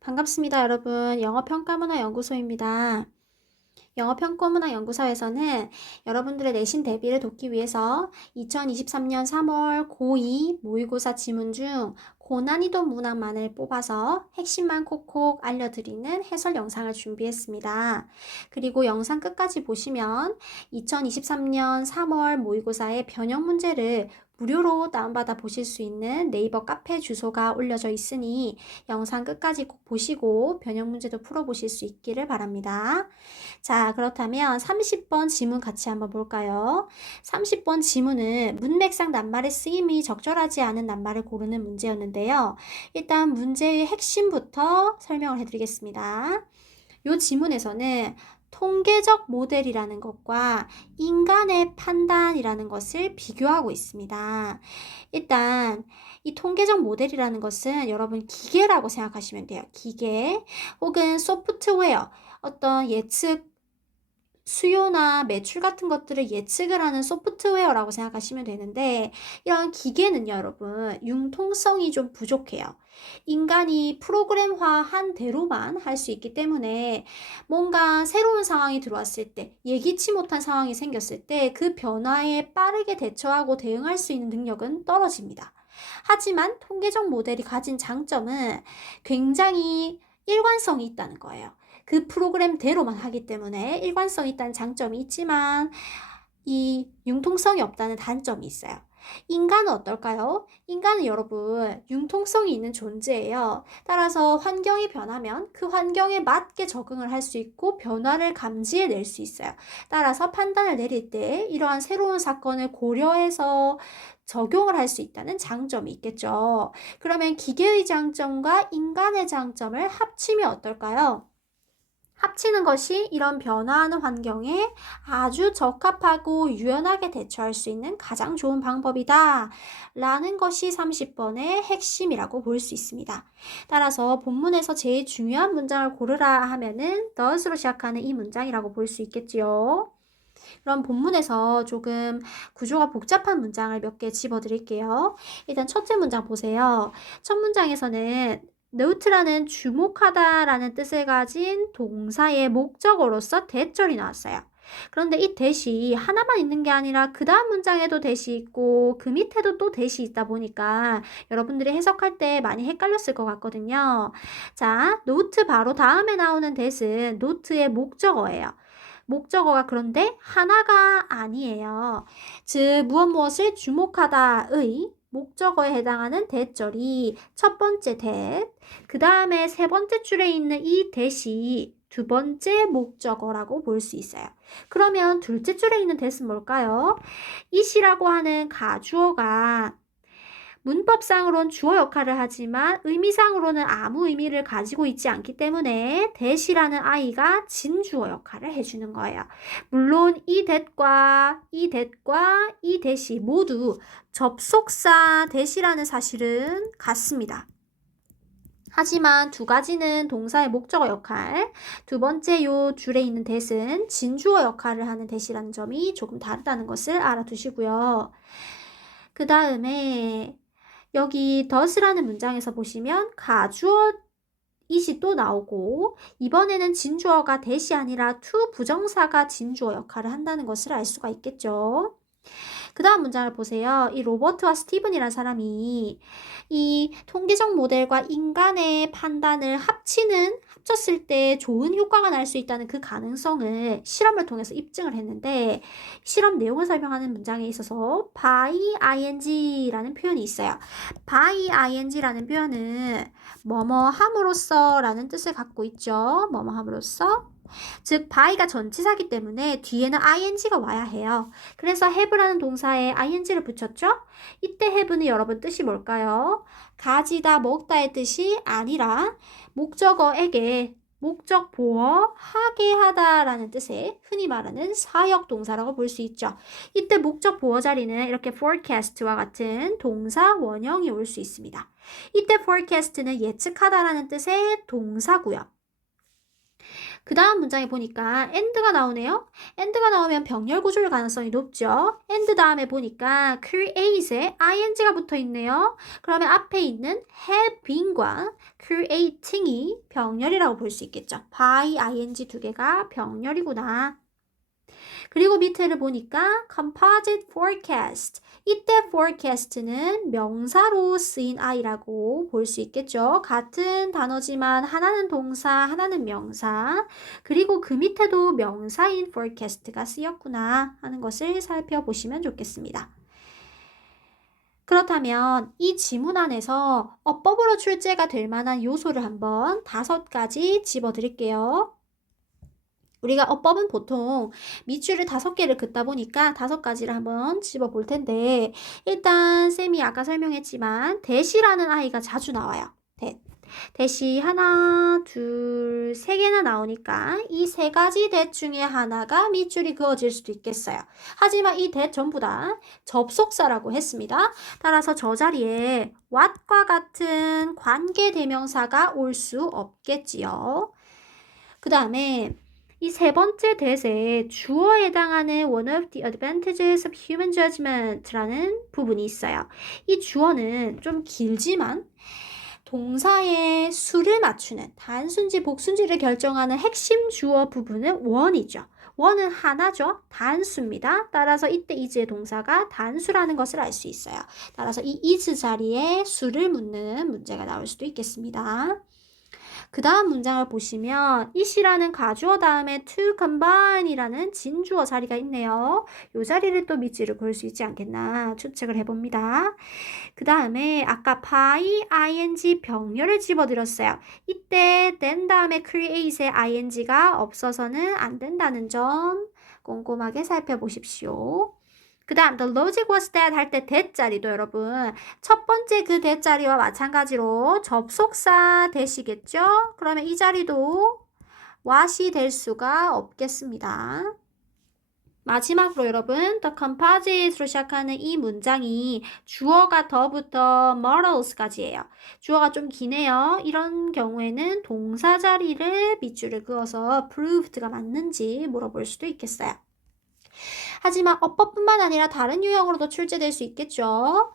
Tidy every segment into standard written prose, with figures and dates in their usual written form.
반갑습니다, 여러분. 영어평가문화연구소입니다. 영어평가문화연구소에서는 여러분들의 내신 대비를 돕기 위해서 2023년 3월 고2 모의고사 지문 중 고난이도 문항만을 뽑아서 핵심만 콕콕 알려드리는 해설 영상을 준비했습니다. 그리고 영상 끝까지 보시면 2023년 3월 모의고사의 변형 문제를 무료로 다운받아 보실 수 있는 네이버 카페 주소가 올려져 있으니 영상 끝까지 꼭 보시고 변형 문제도 풀어보실 수 있기를 바랍니다. 자, 그렇다면 30번 지문 같이 한번 볼까요? 30번 지문은 문맥상 낱말의 쓰임이 적절하지 않은 낱말을 고르는 문제였는데요. 일단 문제의 핵심부터 설명을 해드리겠습니다. 이 지문에서는 통계적 모델이라는 것과 인간의 판단이라는 것을 비교하고 있습니다. 일단 이 통계적 모델이라는 것은 여러분 기계라고 생각하시면 돼요. 기계 혹은 소프트웨어, 어떤 예측 수요나 매출 같은 것들을 예측을 하는 소프트웨어라고 생각하시면 되는데, 이런 기계는요, 여러분, 융통성이 좀 부족해요. 인간이 프로그램화한 대로만 할 수 있기 때문에 뭔가 새로운 상황이 들어왔을 때, 예기치 못한 상황이 생겼을 때 그 변화에 빠르게 대처하고 대응할 수 있는 능력은 떨어집니다. 하지만 통계적 모델이 가진 장점은 굉장히 일관성이 있다는 거예요. 그 프로그램대로만 하기 때문에 일관성이 있다는 장점이 있지만 이 융통성이 없다는 단점이 있어요. 인간은 어떨까요? 인간은 여러분 융통성이 있는 존재예요. 따라서 환경이 변하면 그 환경에 맞게 적응을 할 수 있고 변화를 감지해낼 수 있어요. 따라서 판단을 내릴 때 이러한 새로운 사건을 고려해서 적용을 할 수 있다는 장점이 있겠죠. 그러면 기계의 장점과 인간의 장점을 합치면 어떨까요? 합치는 것이 이런 변화하는 환경에 아주 적합하고 유연하게 대처할 수 있는 가장 좋은 방법이다 라는 것이 30번의 핵심이라고 볼 수 있습니다. 따라서 본문에서 제일 중요한 문장을 고르라 하면은 does로 시작하는 이 문장이라고 볼 수 있겠지요. 그럼 본문에서 조금 구조가 복잡한 문장을 몇 개 집어드릴게요. 일단 첫째 문장 보세요. 첫 문장에서는 note라는 주목하다라는 뜻을 가진 동사의 목적어로서 대절이 나왔어요. 그런데 이 대시 하나만 있는 게 아니라 그 다음 문장에도 대시 있고 그 밑에도 또 대시 있다 보니까 여러분들이 해석할 때 많이 헷갈렸을 것 같거든요. 자, note 바로 다음에 나오는 대신 note의 목적어예요. 목적어가 그런데 하나가 아니에요. 즉 무엇을 주목하다의 목적어에 해당하는 대절이 첫 번째 that, 그 다음에 세 번째 줄에 있는 이 that이 두 번째 목적어라고 볼 수 있어요. 그러면 둘째 줄에 있는 that은 뭘까요? it이라고 하는 가주어가 문법상으로는 주어 역할을 하지만 의미상으로는 아무 의미를 가지고 있지 않기 때문에 that이라는 아이가 진주어 역할을 해주는 거예요. 물론 이 that과 이 that이 모두 접속사 that이라는 사실은 같습니다. 하지만 두 가지는 동사의 목적어 역할, 두 번째 요 줄에 있는 that은 진주어 역할을 하는 that이라는 점이 조금 다르다는 것을 알아두시고요. 그 다음에 여기 does라는 문장에서 보시면 가주어 it이 또 나오고 이번에는 진주어가 that이 아니라 to 부정사가 진주어 역할을 한다는 것을 알 수가 있겠죠. 그 다음 문장을 보세요. 이 로버트와 스티븐이라는 사람이 이 통계적 모델과 인간의 판단을 합쳤을 때 좋은 효과가 날 수 있다는 그 가능성을 실험을 통해서 입증을 했는데 실험 내용을 설명하는 문장에 있어서 by ing라는 표현이 있어요. by ing라는 표현은 뭐뭐 함으로써 라는 뜻을 갖고 있죠. 뭐뭐 함으로써. 즉 by가 전치사기 때문에 뒤에는 ing가 와야 해요. 그래서 have라는 동사에 ing를 붙였죠? 이때 have는 여러분 뜻이 뭘까요? 가지다, 먹다의 뜻이 아니라 목적어에게 목적 보어 하게 하다라는 뜻의 흔히 말하는 사역 동사라고 볼 수 있죠. 이때 목적 보어 자리는 이렇게 forecast와 같은 동사 원형이 올 수 있습니다. 이때 forecast는 예측하다라는 뜻의 동사고요. 그 다음 문장에 보니까 and가 나오네요. and가 나오면 병렬 구조일 가능성이 높죠. and 다음에 보니까 create에 ing가 붙어 있네요. 그러면 앞에 있는 have been과 creating이 병렬이라고 볼 수 있겠죠. by ing 두 개가 병렬이구나. 그리고 밑에를 보니까 composite forecast. 이때 forecast는 명사로 쓰인 i라고 볼 수 있겠죠. 같은 단어지만 하나는 동사, 하나는 명사. 그리고 그 밑에도 명사인 forecast가 쓰였구나 하는 것을 살펴보시면 좋겠습니다. 그렇다면 이 지문 안에서 어법으로 출제가 될 만한 요소를 한번 5가지 집어드릴게요. 우리가 어법은 보통 밑줄을 5개를 긋다 보니까 5가지를 한번 집어 볼 텐데, 일단 쌤이 아까 설명했지만 대시라는 아이가 자주 나와요. 대시 하나, 둘, 3개나 나오니까 이 3가지 대 중에 하나가 밑줄이 그어질 수도 있겠어요. 하지만 이 대 전부 다 접속사라고 했습니다. 따라서 저 자리에 what과 같은 관계대명사가 올 수 없겠지요. 그 다음에 이 3번째 대세에 주어에 해당하는 one of the advantages of human judgment라는 부분이 있어요. 이 주어는 좀 길지만 동사의 수를 맞추는 단순지 복순지를 결정하는 핵심 주어 부분은 one이죠. one은 하나죠. 단수입니다. 따라서 이때 is의 동사가 단수라는 것을 알 수 있어요. 따라서 이 is 자리에 수를 묻는 문제가 나올 수도 있겠습니다. 그 다음 문장을 보시면 it이라는 가주어 다음에 to combine이라는 진주어 자리가 있네요. 이 자리를 또 밑줄을 그을 수 있지 않겠나 추측을 해봅니다. 그 다음에 아까 by ing 병렬을 집어들었어요. 이때 then 다음에 create의 ing가 없어서는 안 된다는 점 꼼꼼하게 살펴보십시오. 그 다음 the logic was that 할 때 that 자리도 여러분 첫 번째 그 that 자리와 마찬가지로 접속사 되시겠죠? 그러면 이 자리도 what이 될 수가 없겠습니다. 마지막으로 여러분 the composite로 시작하는 이 문장이 주어가 더부터 models까지예요. 주어가 좀 기네요. 이런 경우에는 동사 자리를 밑줄을 그어서 proved가 맞는지 물어볼 수도 있겠어요. 하지만 어법뿐만 아니라 다른 유형으로도 출제될 수 있겠죠.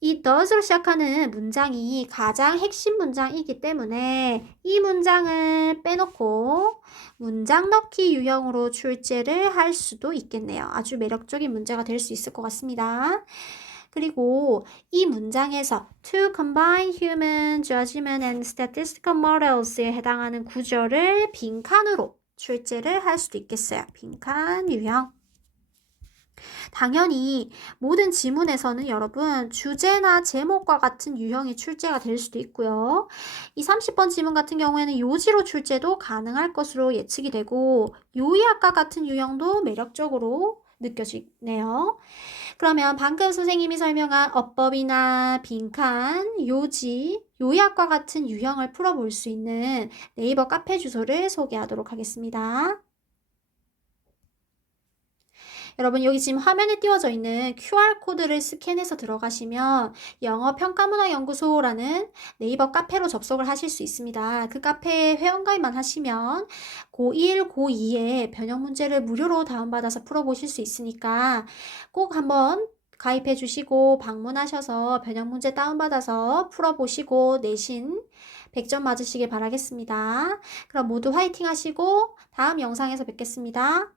이 does로 시작하는 문장이 가장 핵심 문장이기 때문에 이 문장을 빼놓고 문장 넣기 유형으로 출제를 할 수도 있겠네요. 아주 매력적인 문제가 될 수 있을 것 같습니다. 그리고 이 문장에서 to combine human judgment and statistical models에 해당하는 구절을 빈칸으로 출제를 할 수도 있겠어요. 빈칸 유형. 당연히 모든 지문에서는 여러분 주제나 제목과 같은 유형이 출제가 될 수도 있고요. 이 30번 지문 같은 경우에는 요지로 출제도 가능할 것으로 예측이 되고 요의학과 같은 유형도 매력적으로 느껴지네요. 그러면 방금 선생님이 설명한 어법이나 빈칸, 요지, 요의학과 같은 유형을 풀어볼 수 있는 네이버 카페 주소를 소개하도록 하겠습니다. 여러분 여기 지금 화면에 띄워져 있는 QR코드를 스캔해서 들어가시면 영어평가문화연구소라는 네이버 카페로 접속을 하실 수 있습니다. 그 카페에 회원가입만 하시면 고1, 고2에 변형 문제를 무료로 다운받아서 풀어보실 수 있으니까 꼭 한번 가입해 주시고 방문하셔서 변형 문제 다운받아서 풀어보시고 내신 100점 맞으시길 바라겠습니다. 그럼 모두 화이팅 하시고 다음 영상에서 뵙겠습니다.